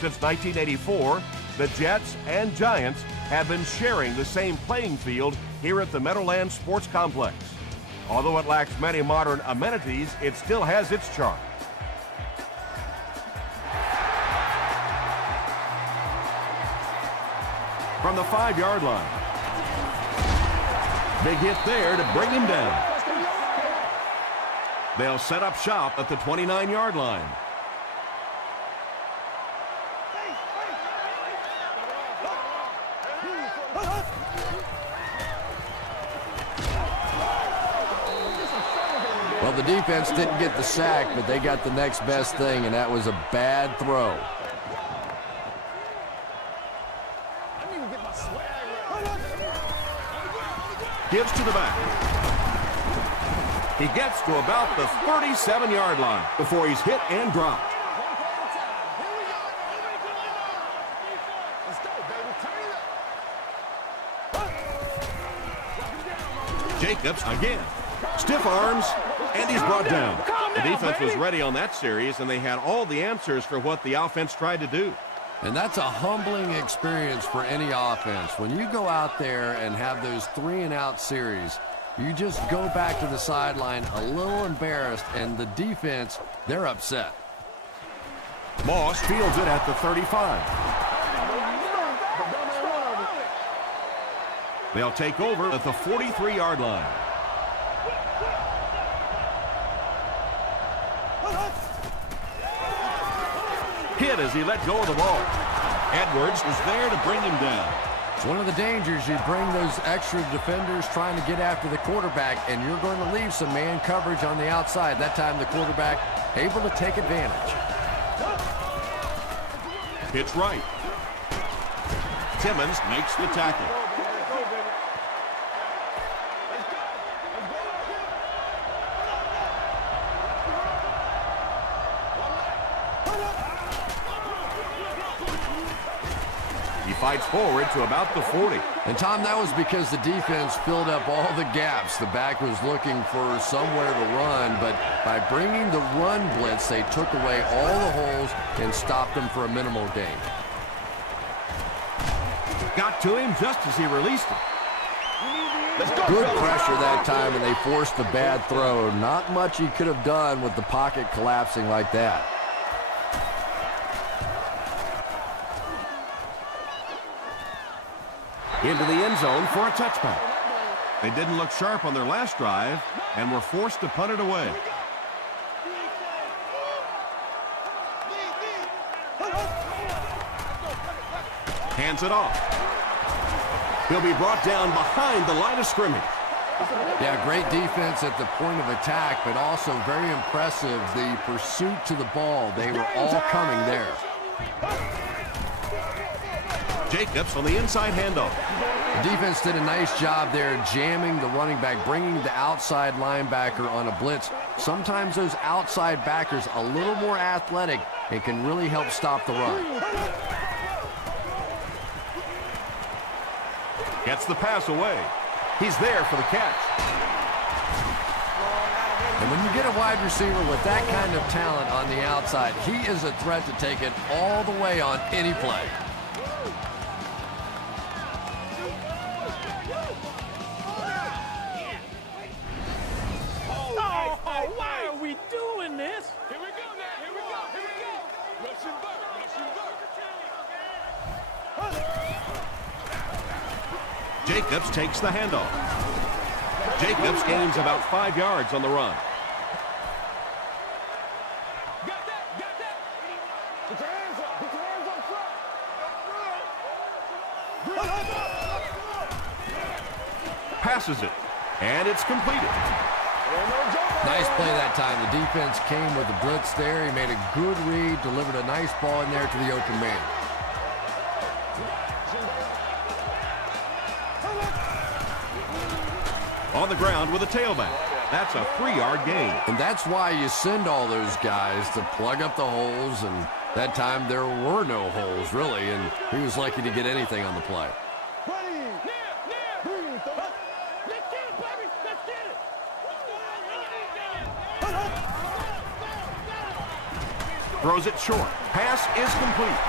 Since 1984, the Jets and Giants have been sharing the same playing field here at the Meadowlands Sports Complex. Although it lacks many modern amenities, it still has its charm. From the 5-yard line. Big hit there to bring him down. They'll set up shop at the 29-yard line. Well, the defense didn't get the sack, but they got the next best thing, and that was a bad throw. Gives to the back. He gets to about the 37-yard line before he's hit and dropped. Jacobs again. Stiff arms, and he's brought down. The defense was ready on that series, and they had all the answers for what the offense tried to do. And that's a humbling experience for any offense. When you go out there and have those 3-and-out series, you just go back to the sideline a little embarrassed, and the defense, they're upset. Moss fields it at the 35. They'll take over at the 43-yard line. Hit as he let go of the ball. Edwards is there to bring him down. It's one of the dangers. You bring those extra defenders trying to get after the quarterback, and you're going to leave some man coverage on the outside. That time the quarterback able to take advantage. Pitch right. Timmons makes the tackle. Fights forward to about the 40. And, Tom, that was because the defense filled up all the gaps. The back was looking for somewhere to run, but by bringing the run blitz, they took away all the holes and stopped them for a minimal gain. Got to him just as he released it. Good pressure that time, and they forced a bad throw. Not much he could have done with the pocket collapsing like that. Into the end zone for a touchback. They didn't look sharp on their last drive and were forced to punt it away. Hands it off. He'll be brought down behind the line of scrimmage. Yeah, great defense at the point of attack, but also very impressive the pursuit to the ball. They were all coming there. Jacobs on the inside handoff. The defense did a nice job there jamming the running back, bringing the outside linebacker on a blitz. Sometimes those outside backers a little more athletic and can really help stop the run. Gets the pass away. He's there for the catch. And when you get a wide receiver with that kind of talent on the outside, he is a threat to take it all the way on any play. Why are we doing this? Here we go now. Here we go. Here we go. Russian buck. Russian buck. Jacobs takes the handoff. Jacobs gains about 5 yards on the run. Got that. Put your hands up. Put your hands up front. Passes it. And it's completed. Nice play that time. The defense came with the blitz there. He made a good read, delivered a nice ball in there to the open man. On the ground with a tailback. That's a 3-yard gain. And that's why you send all those guys to plug up the holes, and that time there were no holes, really, and he was lucky to get anything on the play. Throws it short. Pass is complete.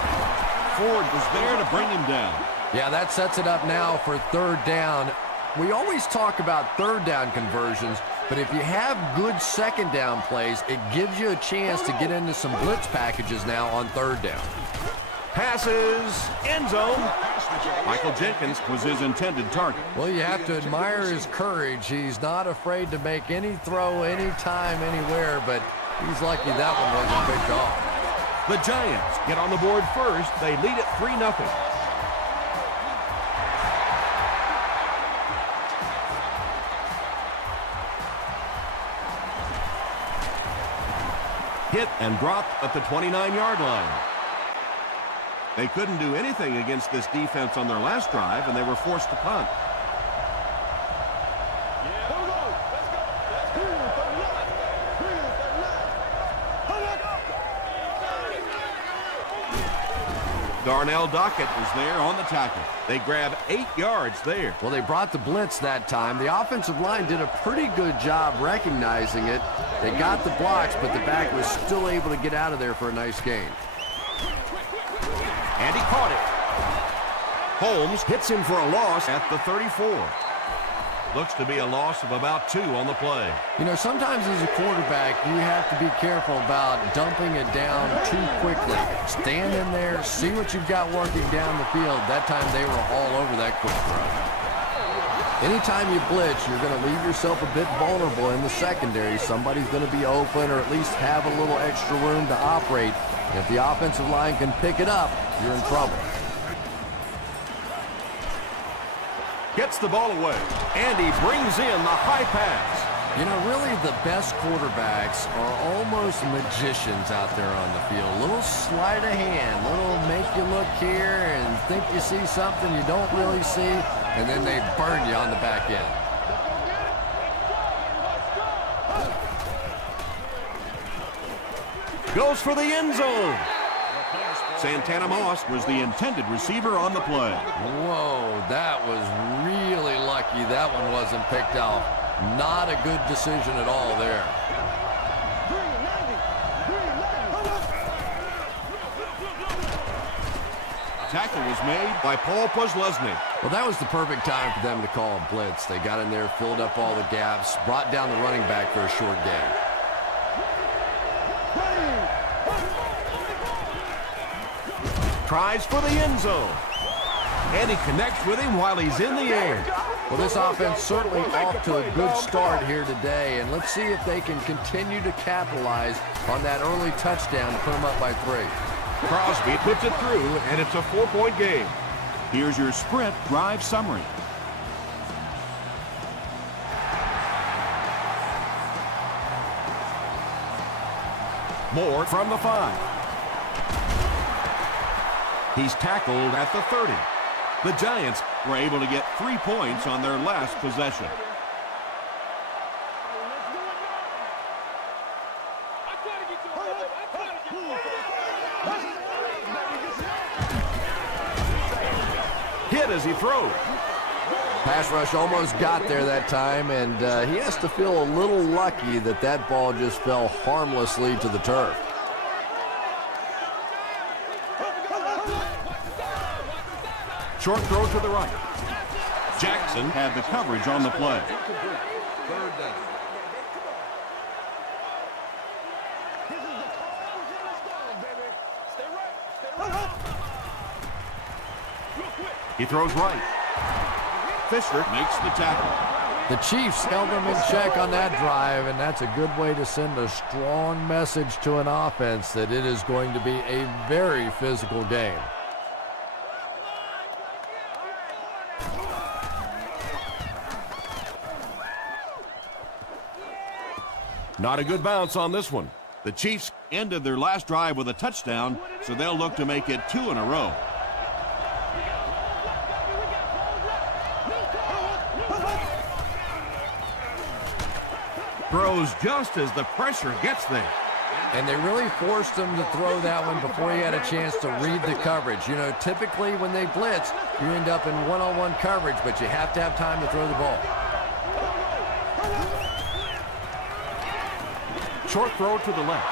Ford was there to bring him down. Yeah, that sets it up now for third down. We always talk about third down conversions, but if you have good second down plays, it gives you a chance to get into some blitz packages now on third down. Passes, end zone. Michael Jenkins was his intended target. Well, you have to admire his courage. He's not afraid to make any throw, anytime, anywhere, but he's lucky that one wasn't picked off. The Giants get on the board first. They lead it 3-0. Hit and dropped at the 29-yard line. They couldn't do anything against this defense on their last drive, and they were forced to punt. Darnell Dockett was there on the tackle. They grab 8 yards there. Well, they brought the blitz that time. The offensive line did a pretty good job recognizing it. They got the blocks, but the back was still able to get out of there for a nice gain. And he caught it. Holmes hits him for a loss at the 34. Looks to be a loss of about 2 on the play. You know, sometimes as a quarterback, you have to be careful about dumping it down too quickly. Stand in there, see what you've got working down the field. That time they were all over that quick throw. Anytime you blitz, you're going to leave yourself a bit vulnerable in the secondary. Somebody's going to be open or at least have a little extra room to operate. And if the offensive line can pick it up, you're in trouble. Gets the ball away, and he brings in the high pass. You know, really the best quarterbacks are almost magicians out there on the field. A little sleight of hand, a little make you look here and think you see something you don't really see, and then they burn you on the back end. Goes for the end zone. Santana Moss was the intended receiver on the play. Whoa, that was really lucky that one wasn't picked off. Not a good decision at all there. Tackle was made by Paul Posluszny. Well, that was the perfect time for them to call a blitz. They got in there, filled up all the gaps, brought down the running back for a short gain. Tries for the end zone. And he connects with him while he's in the air. Well, this offense certainly off to a good start here today, and let's see if they can continue to capitalize on that early touchdown to put them up by 3. Crosby puts it through, and it's a 4-point game. Here's your Sprint drive summary. Moore from the 5. He's tackled at the 30. The Giants were able to get 3 points on their last possession. Hit as he throws. Pass rush almost got there that time, and he has to feel a little lucky that that ball just fell harmlessly to the turf. Short throw to the right. Jackson had the coverage on the play. He throws right. Fisher makes the tackle. The Chiefs held them in check on that drive, and that's a good way to send a strong message to an offense that it is going to be a very physical game. Not a good bounce on this one. The Chiefs ended their last drive with a touchdown, so they'll look to make it 2 in a row. Throws just as the pressure gets there. And they really forced him to throw that one before he had a chance to read the coverage. You know, typically when they blitz, you end up in one-on-one coverage, but you have to have time to throw the ball. Short throw to the left.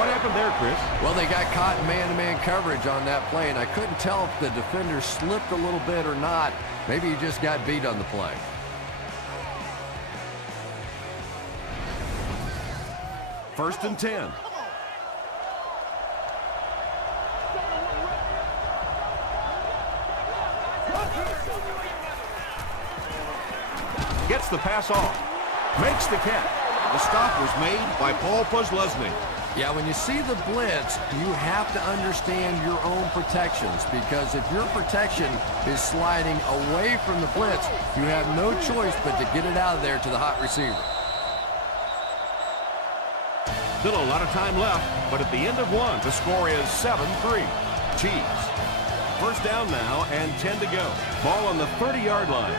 What happened there, Chris? Well, they got caught in man-to-man coverage on that play, and I couldn't tell if the defender slipped a little bit or not. Maybe he just got beat on the play. First and 10. Gets the pass off. Makes the catch. The stop was made by Paul Posluszny. Yeah, when you see the blitz, you have to understand your own protections, because if your protection is sliding away from the blitz, you have no choice but to get it out of there to the hot receiver. Still a lot of time left, but at the end of one, the score is 7-3. Chiefs. First down now and 10 to go. Ball on the 30-yard line.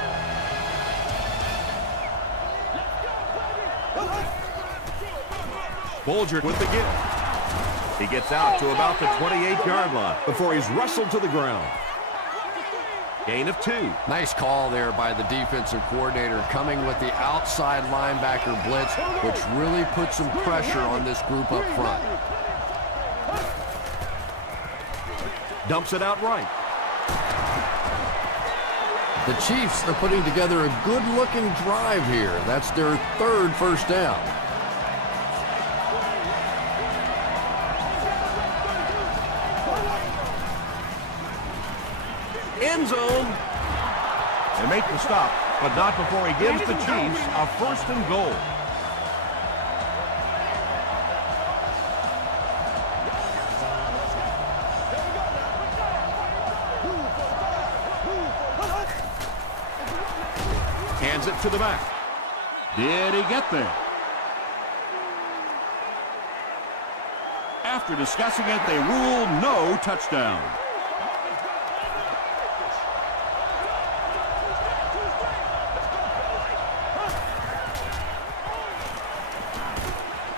Bulger with the give. He gets out to about the 28-yard line before he's wrestled to the ground. Gain of 2. Nice call there by the defensive coordinator, coming with the outside linebacker blitz, which really puts some pressure on this group up front. Dumps it out right. The Chiefs are putting together a good-looking drive here. That's their 3rd first down. End zone. They make the stop, but not before he gives the Chiefs a 1st and goal. Hands it to the back. Did he get there? After discussing it, they rule no touchdown.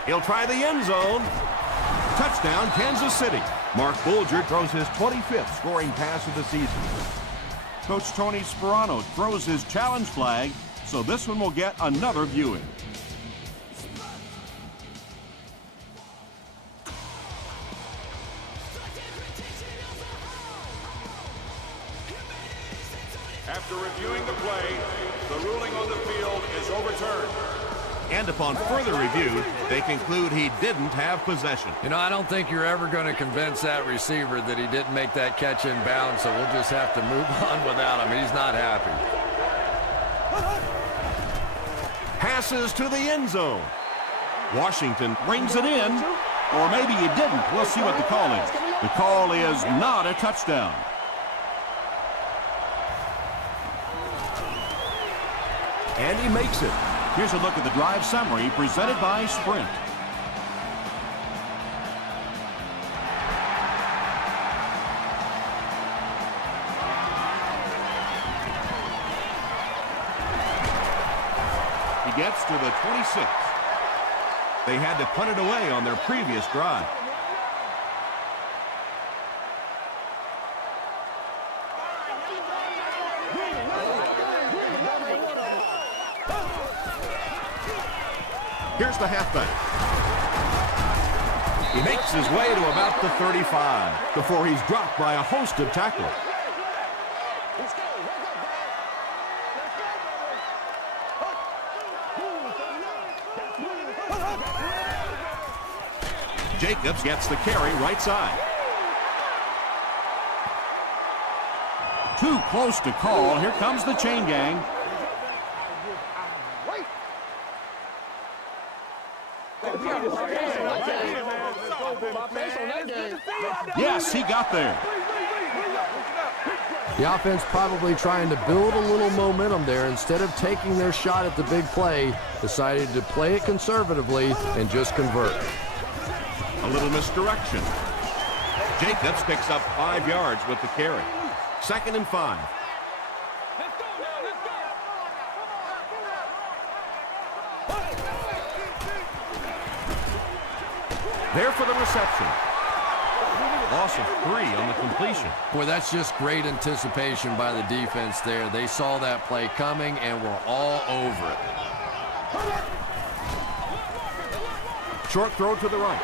He'll try the end zone. Touchdown, Kansas City. Mark Bulger throws his 25th scoring pass of the season. Coach Tony Sperano throws his challenge flag, so this one will get another viewing. After reviewing the play, the ruling on the field is overturned. And upon further review, they conclude he didn't have possession. You know, I don't think you're ever going to convince that receiver that he didn't make that catch in bounds, so we'll just have to move on without him. He's not happy. Passes to the end zone. Washington brings it in, or maybe he didn't. We'll see what the call is. The call is not a touchdown. And he makes it. Here's a look at the drive summary presented by Sprint. He gets to the 26. They had to punt it away on their previous drive. Here's the halfback. He makes his way to about the 35 before he's dropped by a host of tacklers. Jacobs gets the carry right side. Too close to call. Here comes the chain gang. Yes, he got there. The offense probably trying to build a little momentum there. Instead of taking their shot at the big play, decided to play it conservatively and just convert. A little misdirection. Jacobs picks up 5 yards with the carry. 2nd and 5. There for the reception. Loss of 3 on the completion. Boy, that's just great anticipation by the defense there. They saw that play coming and were all over it. Short throw to the right.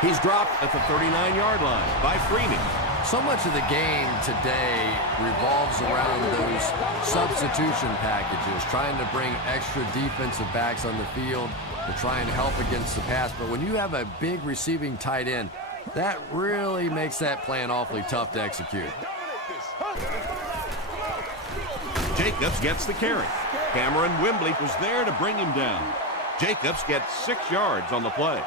He's dropped at the 39-yard line by Freeney. So much of the game today revolves around those substitution packages, trying to bring extra defensive backs on the field to try and help against the pass. But when you have a big receiving tight end, that really makes that plan awfully tough to execute. Jacobs gets the carry. Cameron Wembley was there to bring him down. Jacobs gets 6 yards on the play.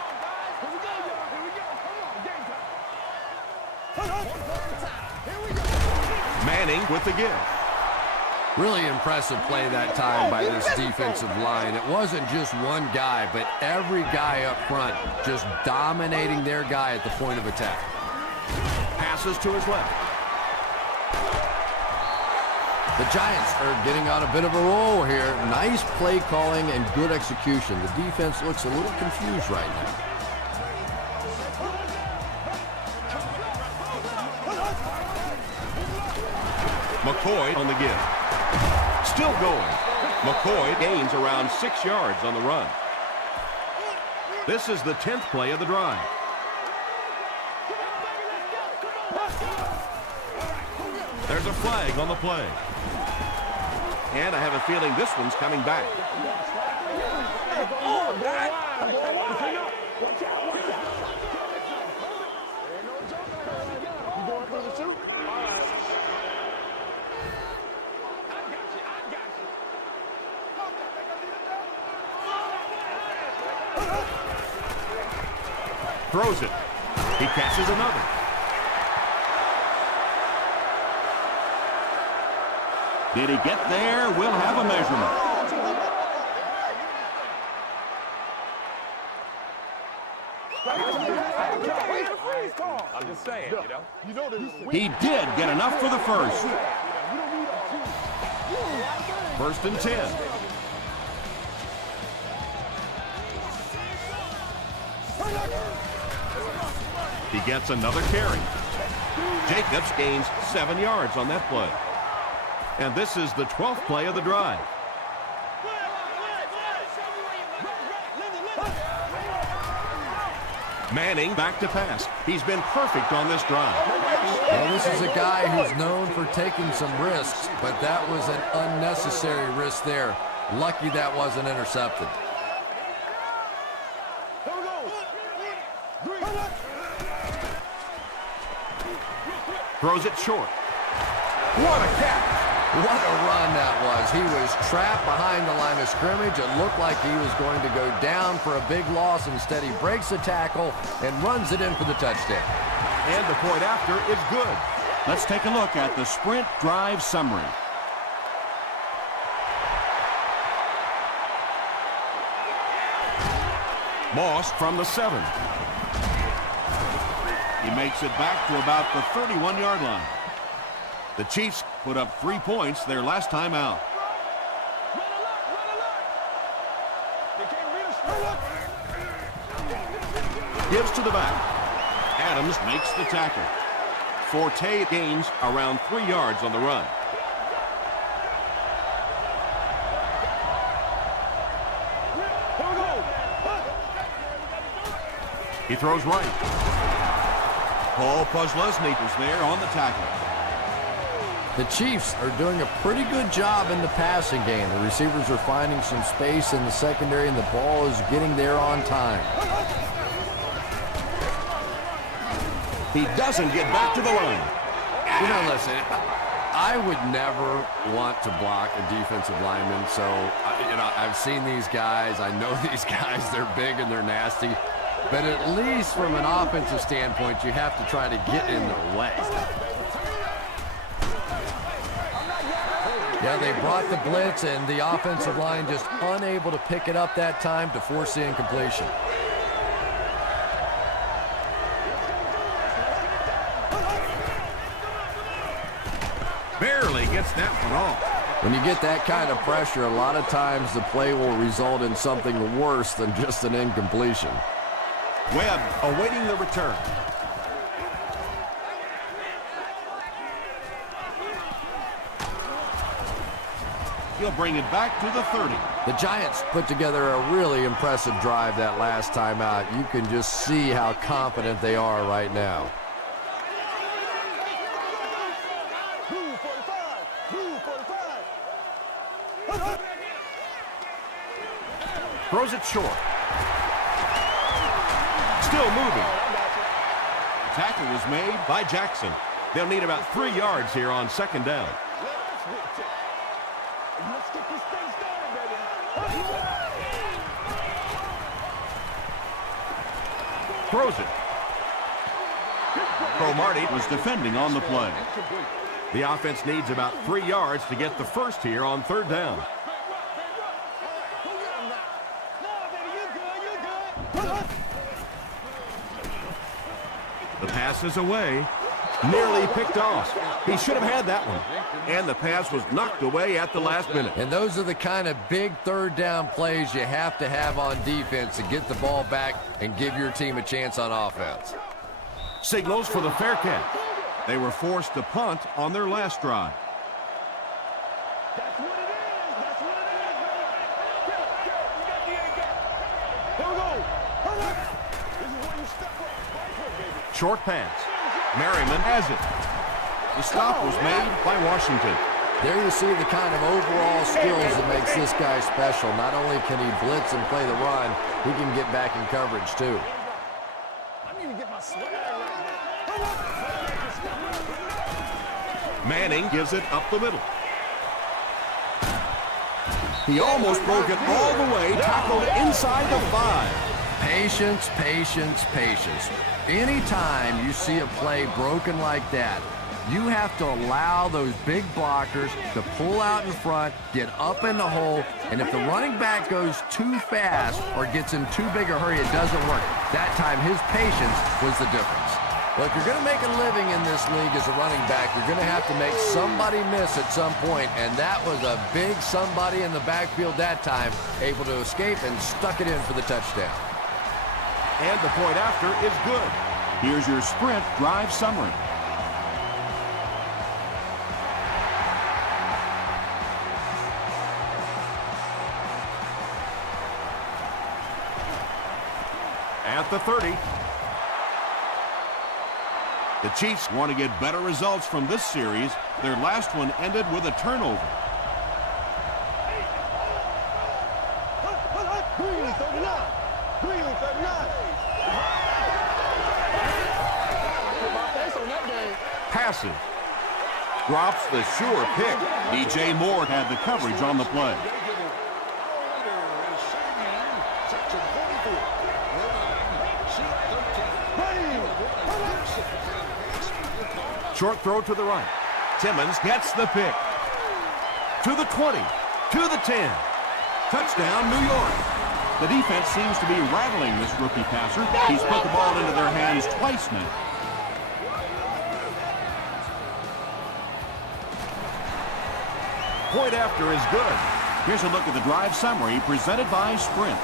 Manning with the give. Really impressive play that time by this defensive line. It wasn't just one guy, but every guy up front just dominating their guy at the point of attack. Passes to his left. The Giants are getting on a bit of a roll here. Nice play calling and good execution. The defense looks a little confused right now. McCoy on the give. Still going. McCoy gains around 6 yards on the run. This is the 10th play of the drive. There's a flag on the play. And I have a feeling this one's coming back. Throws it. He catches another. Did he get there? We'll have a measurement. I'm just saying, you know. He did get enough for the first. First and 10. He gets another carry. Jacobs gains 7 yards on that play. And this is the 12th play of the drive. Manning back to pass. He's been perfect on this drive. Well, this is a guy who's known for taking some risks, but that was an unnecessary risk there. Lucky that wasn't intercepted. Throws it short. What a catch! What a run that was. He was trapped behind the line of scrimmage. It looked like he was going to go down for a big loss. Instead, he breaks the tackle and runs it in for the touchdown. And the point after is good. Let's take a look at the sprint drive summary. Moss from the 7. He makes it back to about the 31-yard line. The Chiefs put up 3 points their last time out. Gives to the back. Adams makes the tackle. Forte gains around 3 yards on the run. He throws right. Paul Posluszny was there on the tackle. The Chiefs are doing a pretty good job in the passing game. The receivers are finding some space in the secondary, and the ball is getting there on time. He doesn't get back to the line. You know, listen, I would never want to block a defensive lineman, so, I've seen these guys. I know these guys. They're big and they're nasty. But at least from an offensive standpoint, you have to try to get in their way. Yeah, they brought the blitz, and the offensive line just unable to pick it up that time to force the incompletion. Barely gets that one off. When you get that kind of pressure, a lot of times the play will result in something worse than just an incompletion. Webb awaiting the return. He'll bring it back to the 30. The Giants put together a really impressive drive that last time out. You can just see how confident they are right now. Throws it short. Still moving. Tackle was made by Jackson. They'll need about 3 yards here on second down. Throws it. Cromartie Was defending on the play. The offense needs about 3 yards to get the first here on third down. The pass is away. Nearly picked off. He should have had that one. And the pass was knocked away at the last minute. And those are the kind of big third down plays you have to have on defense to get the ball back and give your team a chance on offense. Signals for the fair catch. They were forced to punt on their last drive. That's what it is. That's what it is. You got the end game. Here we go. This is when you step up. Right foot, baby. Short pass. Merriman has it. The stop was made by Washington. There you see the kind of overall skills that makes this guy special. Not only can he blitz and play the run, he can get back in coverage too. I need to get my swag right Manning gives it up the middle. He almost broke it all the way, tackled inside the 5. Patience, patience, patience. Anytime you see a play broken like that, you have to allow those big blockers to pull out in front, get up in the hole, and if the running back goes too fast or gets in too big a hurry, it doesn't work. That time, his patience was the difference. Well, if you're going to make a living in this league as a running back, you're going to have to make somebody miss at some point, and that was a big somebody in the backfield that time, able to escape and stuck it in for the touchdown. And the point after is good. Here's your Sprint drive summary. At the 30. The Chiefs want to get better results from this series. Their last one ended with a turnover. Passes. Drops the sure pick. DJ Moore had the coverage on the play. Short throw to the right. Timmons gets the pick. To the 20. To the 10. Touchdown, New York. The defense seems to be rattling this rookie passer. He's put the ball into their hands twice now. Point after is good. Here's a look at the drive summary presented by Sprint.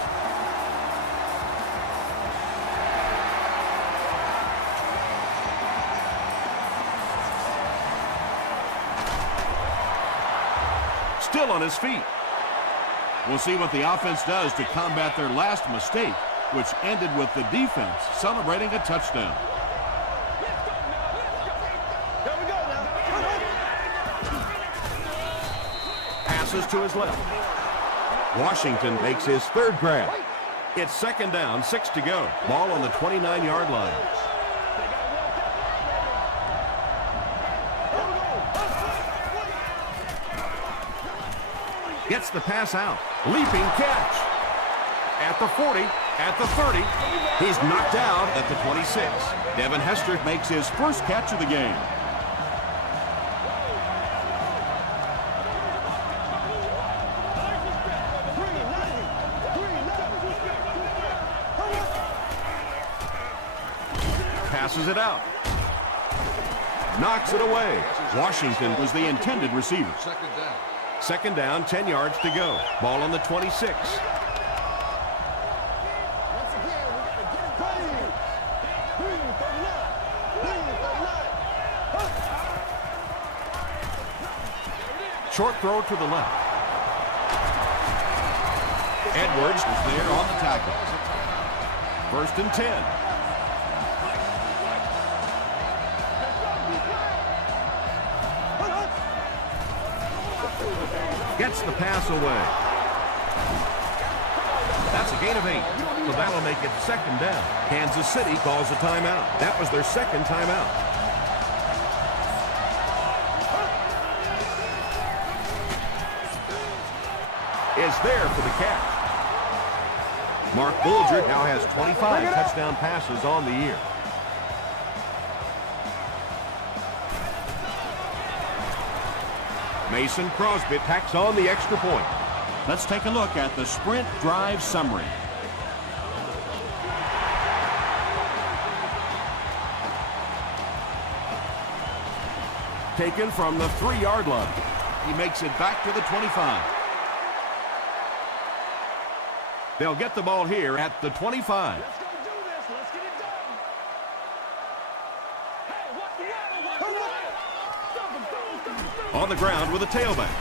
Still on his feet. We'll see what the offense does to combat their last mistake, which ended with the defense celebrating a touchdown. Passes to his left. Washington makes his third grab. It's second down, 6 to go. Ball on the 29-yard line. Gets the pass out. Leaping catch. At the 40, at the 30. He's knocked out at the 26. Devin Hester makes his first catch of the game. Passes it out. Knocks it away. Washington was the intended receiver. Second down, 10 yards to go. Ball on the 26. Short throw to the left. Edwards is there on the tackle. 1st and 10. Gets the pass away. That's a gain of 8. So that'll make it 2nd down. Kansas City calls a timeout. That was their 2nd timeout. Is there for the catch. Mark Bulger now has 25 touchdown passes on the year. Mason Crosby tacks on the extra point. Let's take a look at the sprint drive summary. Taken from the 3-yard line. He makes it back to the 25. They'll get the ball here at the 25. Let's go do this. Let's get it done. Hey, watch the water. Stop him. On the ground with a tailback.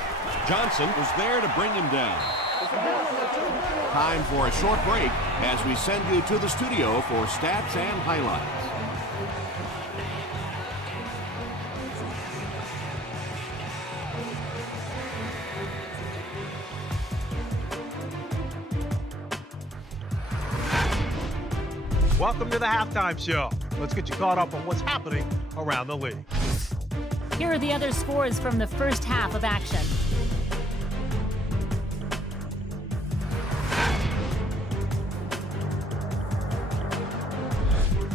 Johnson Was there to bring him down. Time for a short break as we send you to the studio for stats and highlights. Welcome to the Halftime Show. Let's get you caught up on what's happening around the league. Here are the other scores from the first half of action.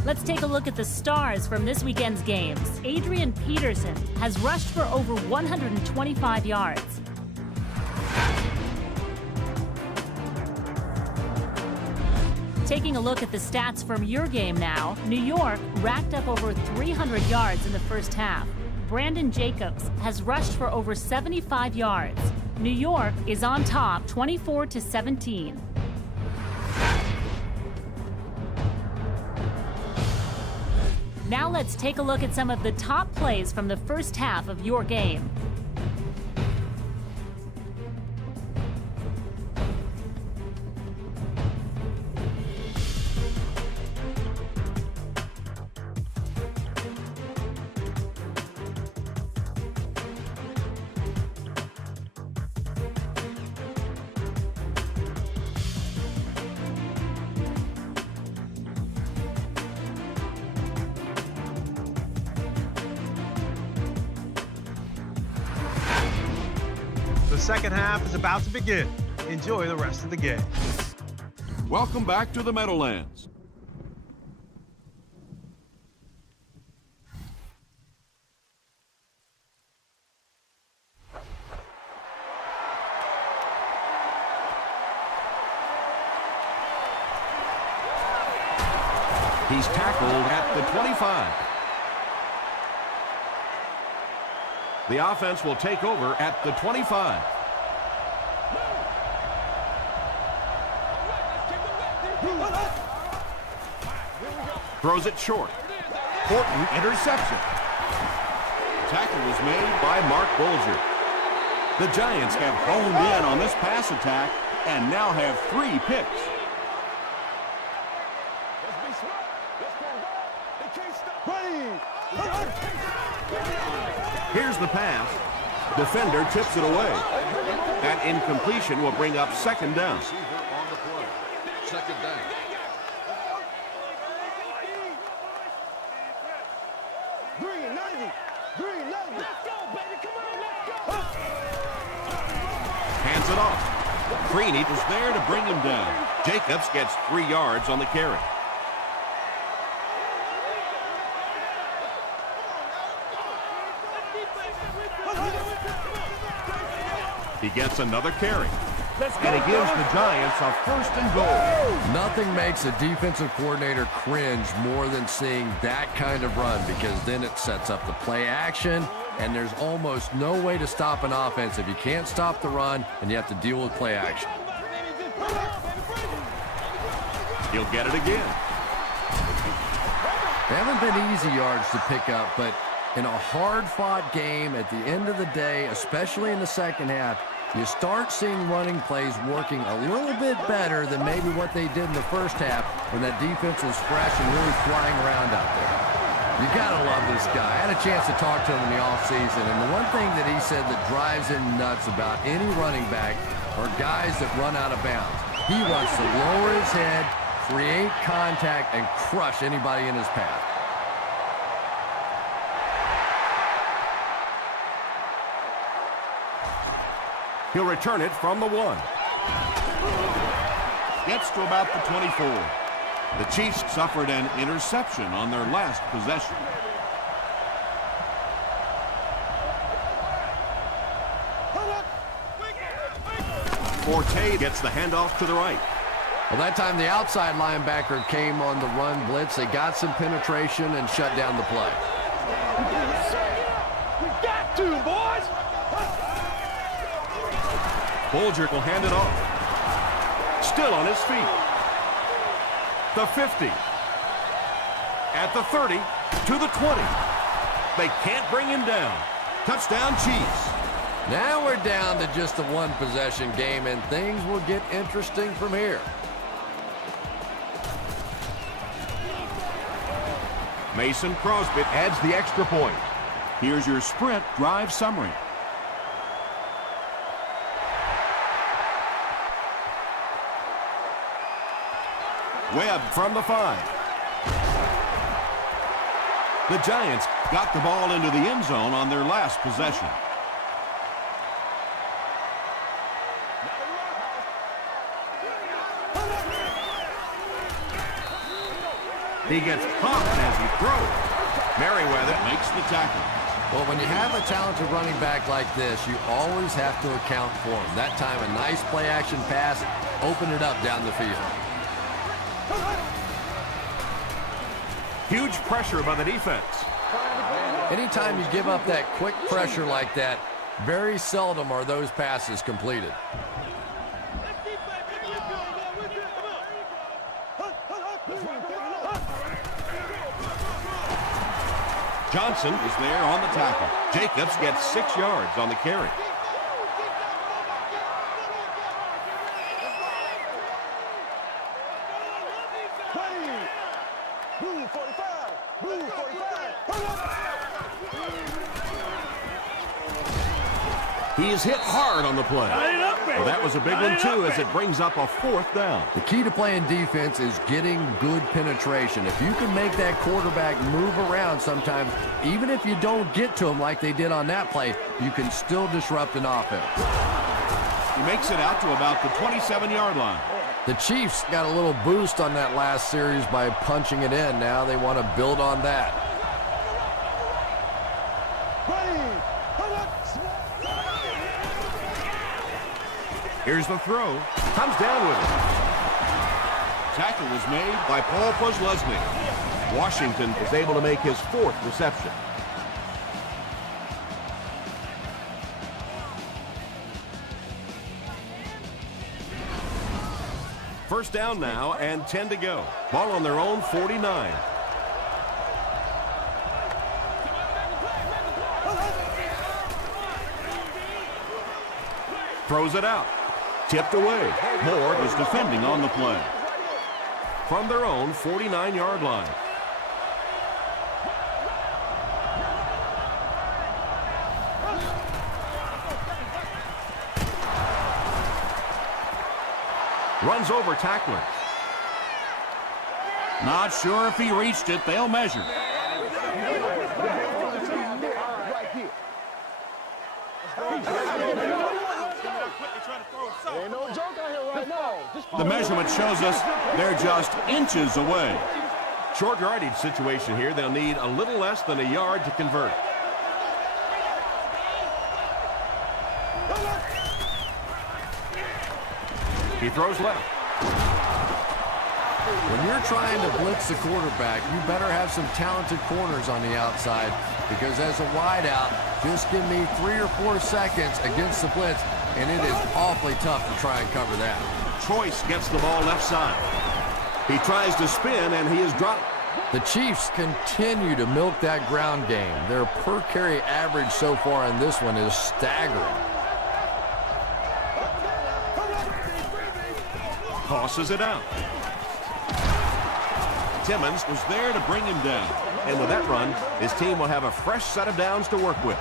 Let's take a look at the stars from this weekend's games. Adrian Peterson has rushed for over 125 yards. Taking a look at the stats from your game now, New York racked up over 300 yards in the first half. Brandon Jacobs has rushed for over 75 yards. New York is on top 24-17. Now let's take a look at some of the top plays from the first half of your game. The second half is about to begin. Enjoy the rest of the game. Welcome back to the Meadowlands. He's tackled at the 25. The offense will take over at the 25. Throws it short. Horton intercepts it. Tackle was made By Mark Bulger. The Giants have honed in on this pass attack and now have 3 picks. Let's be smart. Let's go back. They can't stop. Here's the pass. Defender tips it away. That incompletion will bring up 2nd down. On the play. 2nd down. Green 90. Green 90. Let's go, baby. Come on, let's go. Hands it off. Greeny Was there to bring him down. Jacobs gets 3 yards on the carry. He gets another carry. And he gives the Giants a 1st and goal. Nothing makes a defensive coordinator cringe more than seeing that kind of run, because then it sets up the play action, and there's almost no way to stop an offense if you can't stop the run and you have to deal with play action. He'll get it again. They haven't been easy yards to pick up, but in a hard-fought game at the end of the day, especially in the second half, you start seeing running plays working a little bit better than maybe what they did in the first half when that defense was fresh and really flying around out there. You got to love this guy. I had a chance to talk to him in the offseason, and the one thing that he said that drives him nuts about any running back are guys that run out of bounds. He wants to lower his head, create contact, and crush anybody in his path. He'll return it from the 1. Gets to about the 24. The Chiefs suffered an interception on their last possession. Forte gets the handoff to the right. Well, that time the outside linebacker came on the run blitz. They got some penetration and shut down the play. We got to, boys! Bulger will hand it off. Still on his feet. The 50. At the 30. To the 20. They can't bring him down. Touchdown, Chiefs. Now we're down to just a one-possession game, and things will get interesting from here. Mason Crosby adds the extra point. Here's your sprint drive summary. Webb from the 5. The Giants Got the ball into the end zone on their last possession. He gets pumped as he throws. Merriweather Makes the tackle. Well, when you have a talented running back like this, you always have to account for him. That time, a nice play-action pass, open it up down the field. Huge pressure by the defense. Anytime you give up that quick pressure like that, very seldom are those passes completed. Johnson is there on the tackle. Jacobs gets 6 yards on the carry. Blue 45! Blue 45! He is hit hard on the play. Well, that was a big one, too, as it brings up a 4th down. The key to playing defense is getting good penetration. If you can make that quarterback move around sometimes, even if you don't get to him like they did on that play, you can still disrupt an offense. He makes it out to about the 27-yard line. The Chiefs got a little boost on that last series by punching it in. Now they want to build on that. Here's the throw. Comes down with it. Tackle was made by Paul Posluszny. Washington is able to make his 4th reception. First down now and 10 to go. Ball on their own 49. Throws it out. Tipped away. Moore was defending on the play. From their own 49-yard line. Runs over tackler. Not sure if he reached it. They'll measure. Right here. Ain't no joke out here right now. The measurement shows us they're just inches away. Short yardage situation here. They'll need a little less than a yard to convert. He throws left. When you're trying to blitz the quarterback, you better have some talented corners on the outside, because as a wideout, just give me 3 or 4 seconds against the blitz, and it is awfully tough to try and cover that. Choice gets the ball left side. He tries to spin, and he is dropped. The Chiefs continue to milk that ground game. Their per carry average so far in this one is staggering. Tosses it out. Timmons was there to bring him down. And with that run, his team will have a fresh set of downs to work with.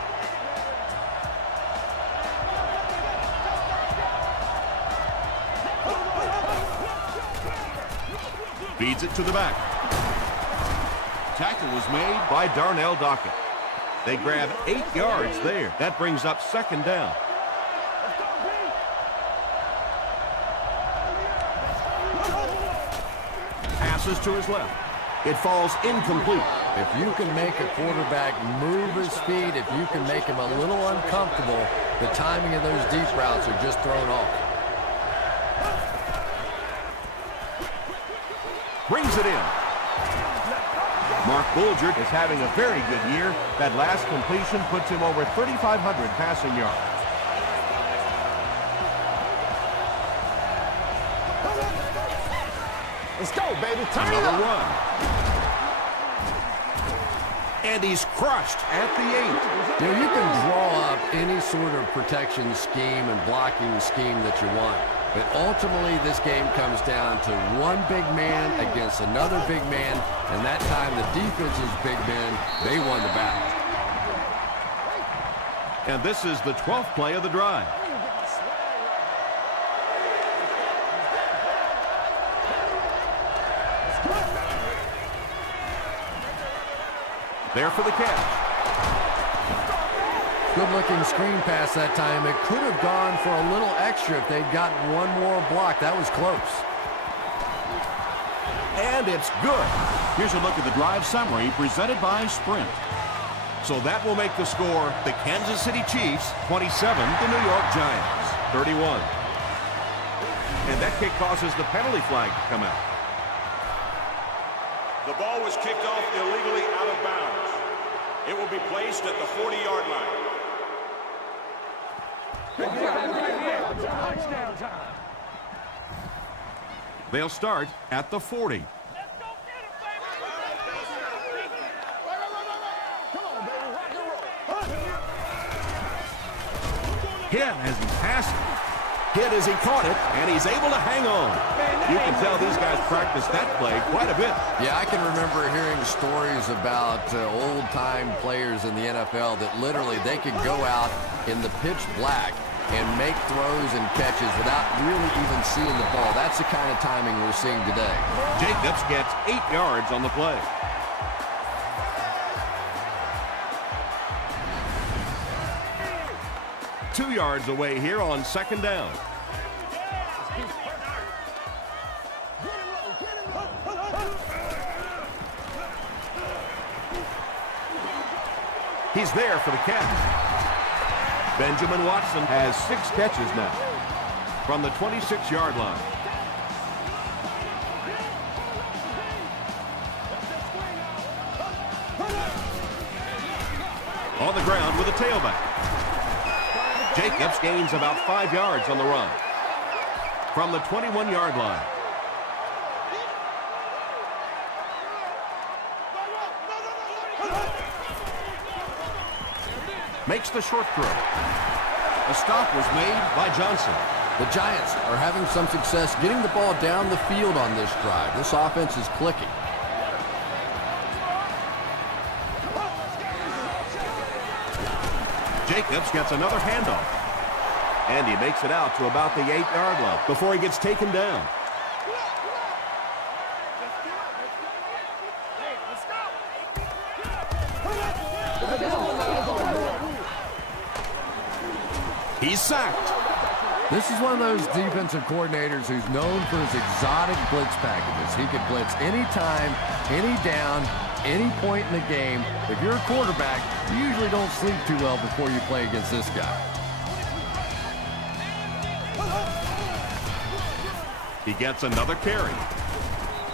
Feeds it to the back. Tackle was made By Darnell Dockett. They grab 8 yards there. That brings up second down. Passes to his left. It falls incomplete. If you can make a quarterback move his feet, if you can make him a little uncomfortable, the timing of those deep routes are just thrown off. Brings it in. Mark Bulger is having a very good year. That last completion puts him over 3,500 passing yards. Let's go, baby. Turn it Another up. run. And he's crushed at the 8. You know, you can draw up any sort of protection scheme and blocking scheme that you want. But ultimately, this game comes down to one big man against another big man. And that time, the defense's big men, they won the battle. And this is the 12th play of the drive. There for the catch. Good-looking screen pass that time. It could have gone for a little extra if they'd gotten one more block. That was close. And it's good. Here's a look at the drive summary presented by Sprint. So that will make the score the Kansas City Chiefs 27, the New York Giants 31. And that kick causes the penalty flag to come out. The ball was kicked off illegally out of bounds. It will be placed at the 40-yard line. They'll start at the 40. Hit as he passed. Hit as he caught it, and he's able to hang on. You can tell these guys practice that play quite a bit. Yeah, I can remember hearing stories about old-time players in the NFL that literally they could go out in the pitch black and make throws and catches without really even seeing the ball. That's the kind of timing we're seeing today. Jacobs gets 8 yards on the play. Two yards away here on second down. He's there for the catch. Benjamin Watson has 6 catches now from the 26-yard line. On the ground with a tailback. Jacobs gains about 5 yards on the run from the 21-yard line. Makes the short throw. A stop was made by Johnson. The Giants are having some success getting the ball down the field on this drive. This offense is clicking. Jacobs gets another handoff. And he makes it out to about the 8-yard line before he gets taken down. He's sacked. This is one of those defensive coordinators who's known for his exotic blitz packages. He can blitz anytime, any down, any point in the game. If you're a quarterback, you usually don't sleep too well before you play against this guy. He gets another carry.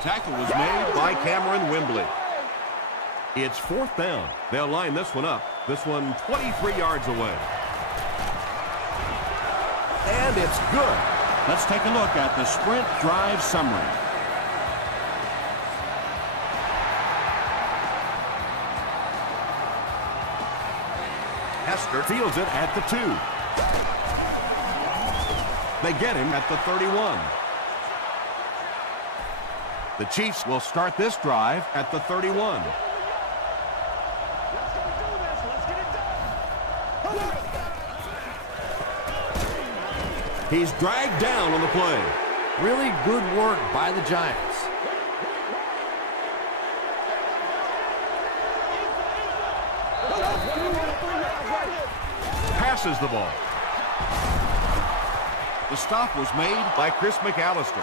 Tackle was made by Cameron Wembley. It's 4th down. They'll line this one up. This one 23 yards away. And it's good. Let's take a look at the Sprint drive summary. Hester fields it at the 2. They get him at the 31. The Chiefs will start this drive at the 31. He's dragged down on the play. Really good work by the Giants. Passes the ball. The stop was made By Chris McAllister.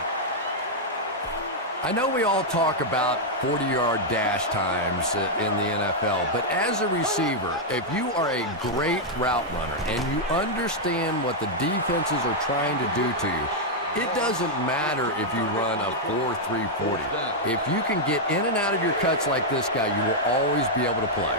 I know we all talk about 40-yard dash times in the NFL, but as a receiver, if you are a great route runner and you understand what the defenses are trying to do to you, it doesn't matter if you run a 4.3 40. If you can get in and out of your cuts like this guy, you will always be able to play.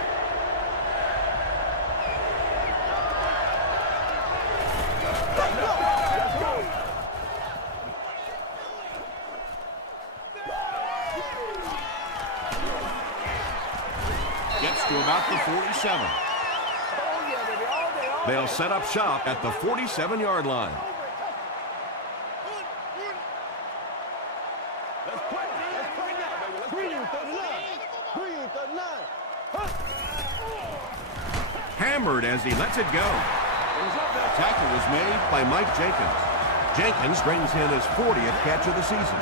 gets to about the 47. They'll set up shop at the 47-yard line. Hammered as he lets it go. Tackle was made By Mike Jenkins. Jenkins brings in his 40th catch of the season.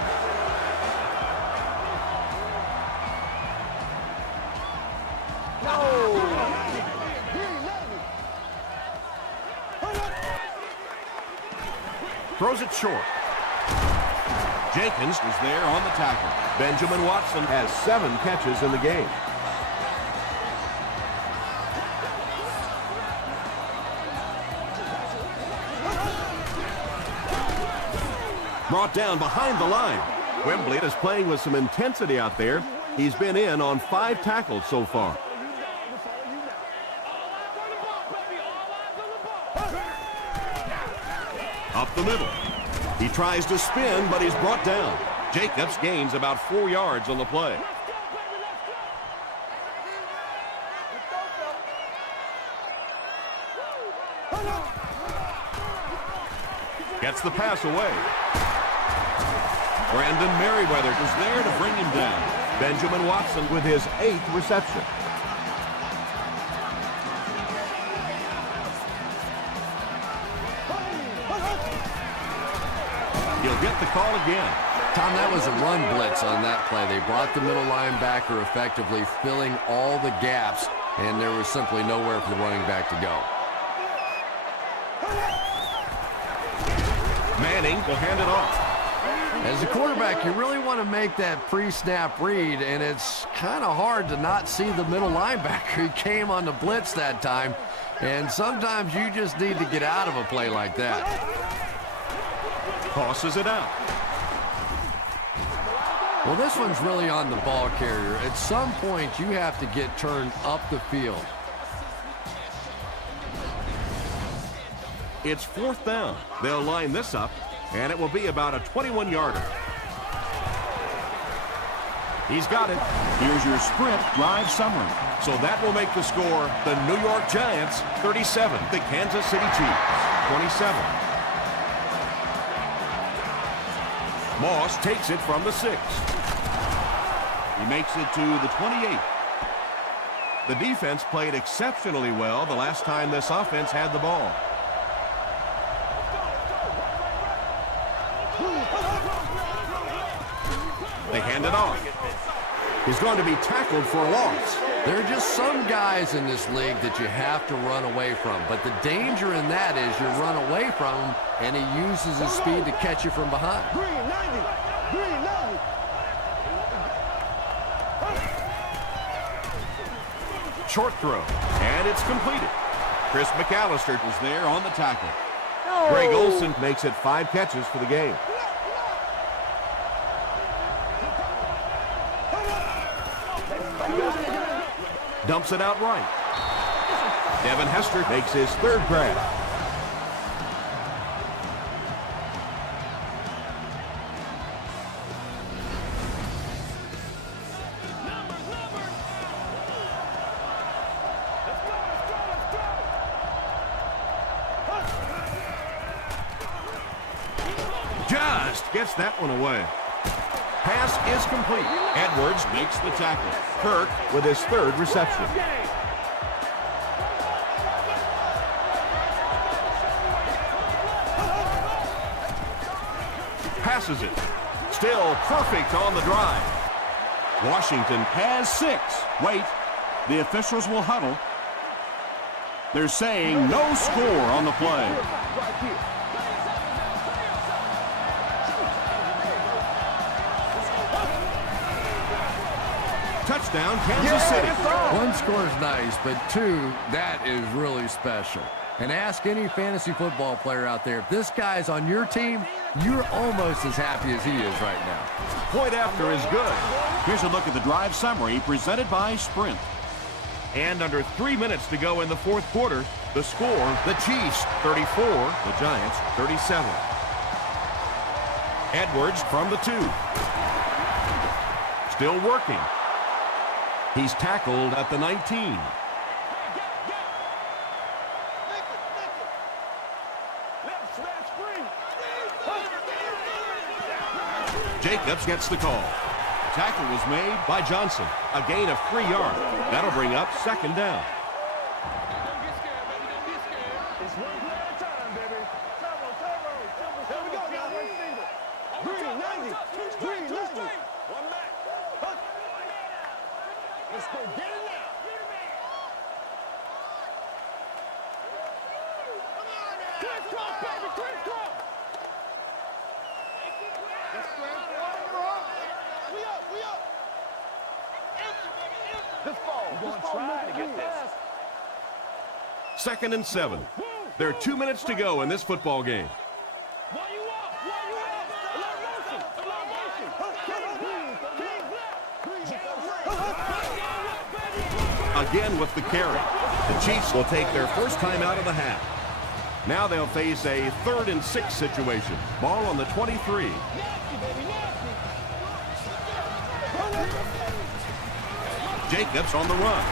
Throws it short. Jenkins is there on the tackle. Benjamin Watson has 7 catches in the game. Brought down behind the line. Wembley is playing with some intensity out there. He's been in on 5 tackles so far. Up the middle. He tries to spin, but he's brought down. Jacobs gains about 4 yards on the play. Gets the pass away. Brandon Merriweather is there to bring him down. Benjamin Watson with his 8th reception. He'll get the call again. Tom, that was a run blitz on that play. They brought the middle linebacker effectively, filling all the gaps, and there was simply nowhere for the running back to go. Manning will hand it off. As a quarterback, you really want to make that pre-snap read, and it's kind of hard to not see the middle linebacker. He came on the blitz that time, and sometimes you just need to get out of a play like that. Tosses it out. Well, this one's really on the ball carrier. At some point, you have to get turned up the field. It's 4th down. They'll line this up, and it will be about a 21-yarder. He's got it. Here's your sprint drive summary. So that will make the score the New York Giants 37, the Kansas City Chiefs 27. Moss takes it from the 6. He makes it to the 28. The defense played exceptionally well the last time this offense had the ball. They hand it off. He's going to be tackled for a loss. There are just some guys in this league that you have to run away from, but the danger in that is you run away from him, and he uses his speed to catch you from behind. Short throw, and it's completed. Chris McAllister is there on the tackle. Greg Olsen makes it 5 catches for the game. Dumps it out right. Devin Hester makes his 3rd grab. Just gets that one away. Pass is complete. Edwards Makes the tackle. Kirk with his third reception. Passes it. Still perfect on the drive. Washington has 6. Wait, the officials will huddle. They're saying no score on the play. Touchdown, Kansas City. One score is nice, but 2, that is really special. And ask any fantasy football player out there, if this guy's on your team, you're almost as happy as he is right now. Point after is good. Here's a look at the drive summary presented by Sprint. And under 3 minutes to go in the fourth quarter, the score, the Chiefs 34, the Giants 37. Edwards from the 2. Still working. He's tackled at the 19. Jacobs gets the call. Tackle was made by Johnson. A gain of 3 yards. That'll bring up second down. It's one play at a time, baby. Turbo. There we go now. Green, 90. Green, 90. One back. Let's go. Get it now. Crisscross, baby. Crisscross. We up. This ball. We're going to try to get this. Second and 7. There are 2 minutes to go in this football game. Again with the carry. The Chiefs will take their first time out of the half. Now they'll face a 3rd and 6 situation. Ball on the 23. Jacobs on the run.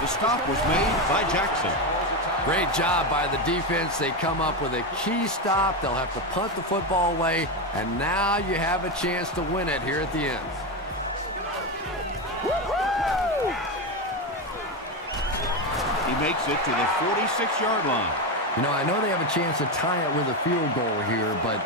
The stop was made by Jackson. Great job by the defense. They come up with a key stop. They'll have to punt the football away, and now you have a chance to win it here at the end. He makes it to the 46-yard line. You know, I know they have a chance to tie it with a field goal here, but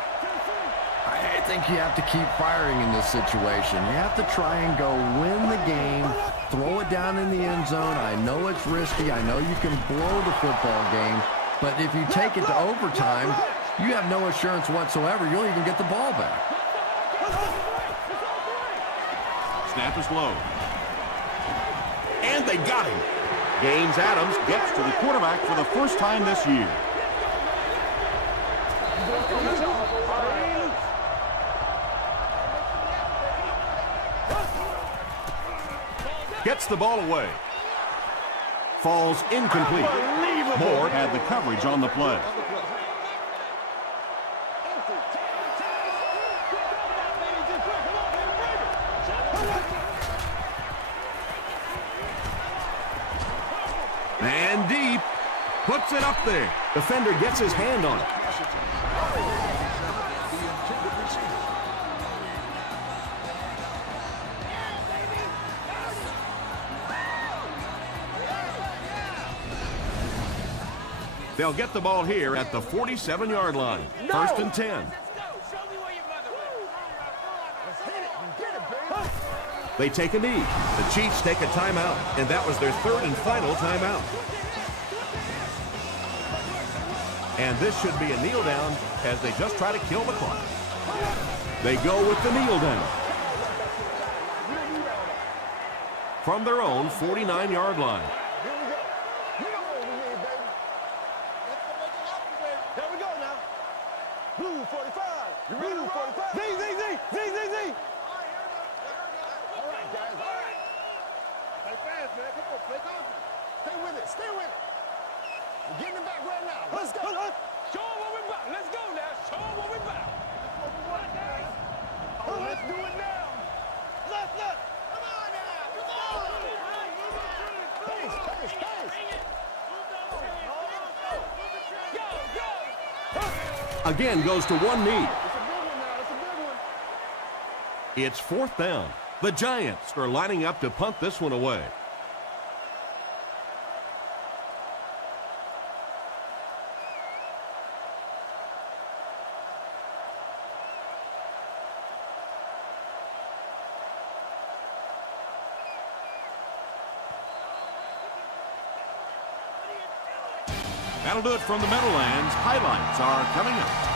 I think you have to keep firing in this situation. You have to try and go win the game, throw it down in the end zone. I know it's risky. I know you can blow the football game, but if you take it to overtime, you have no assurance whatsoever you'll even get the ball back. Snap is low. And they got him. Gaines Adams gets to the quarterback for the first time this year. Gets the ball away. Falls incomplete. Moore Had the coverage on the play. And deep. Puts it up there. Defender gets his hand on it. They'll get the ball here at the 47-yard line. First and 10. They take a knee. The Chiefs take a timeout, and that was their third and final timeout. And this should be a kneel down as they just try to kill the clock. They go with the kneel down. From their own 49-yard line. There we go now. Blue 45. Blue 45. Z. All right, guys. All right. Play fast, man. Come on. Play confident. Stay with it. We're getting it back right now. Let's go. Show them what we're about. Let's go now. Show them what we're about. Oh, let's do it now. Left. Come on now. Come on. Pace. Go. Again goes to one knee. It's a big one now. It's 4th down. The Giants are lining up to punt this one away. That'll do it from the Meadowlands. Highlights are coming up.